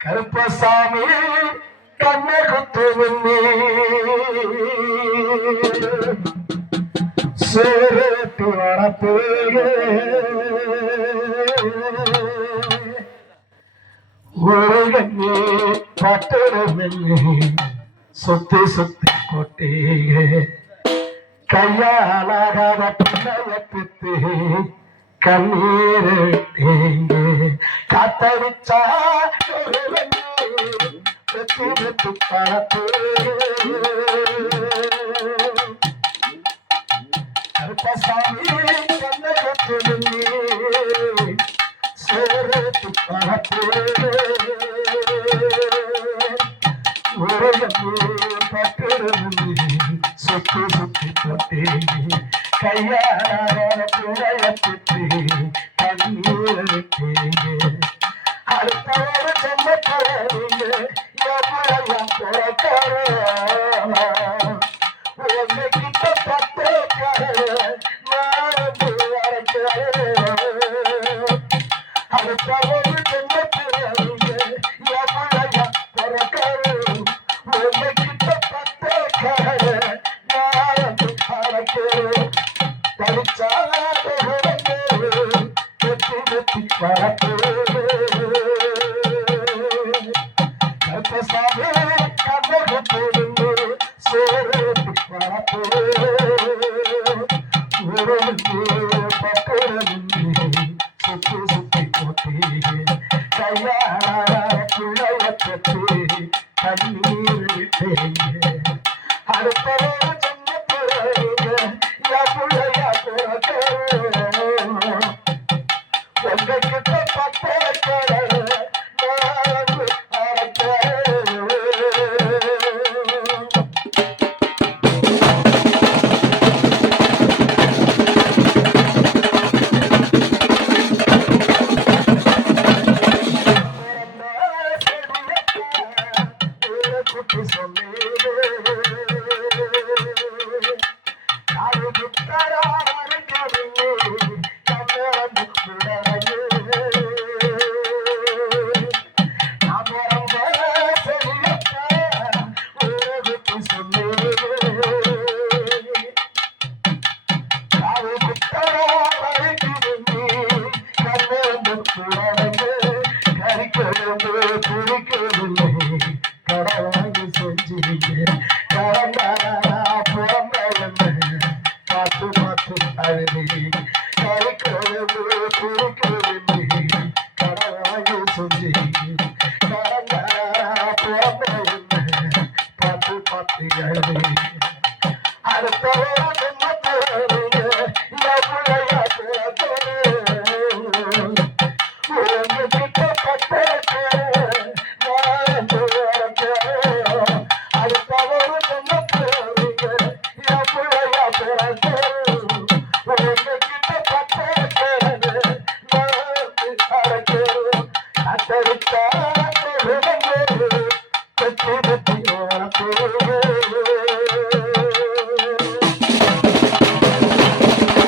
கருப்பசாமி கண்ணை குத்துவின்னி சேரத்து வளர்த்தேக ஒரு கண்ணி பட்டடமில்லை சுத்தி சுத்தி கொட்டீங்க கையாளாகாத பிள்ளைய பித்து கண்ணீர் காத்தடிச்சா வெற்றி வெற்றி பணத்து கருப்பசாமி கண்ணகத்து சேரத்து பணத்து சுத்தி சுத்தி போட்டு கையாள புழையத்து கண்ணீர் அடுத்தவரு செல்ல போறீங்க உங்ககிட்ட பத்தே அடுத்தவரு செல்ல போறீங்க கருப்பசாமி கண்ணகத்து சேரத்து பணத்து சுத்தி சுத்தி போட்டு கையாள பிள்ளையத்து கண்ணீர் விட்டீங்க அடுத்த உங்ககிட்ட பத்தே குட்டி சொல்லி அடுத்த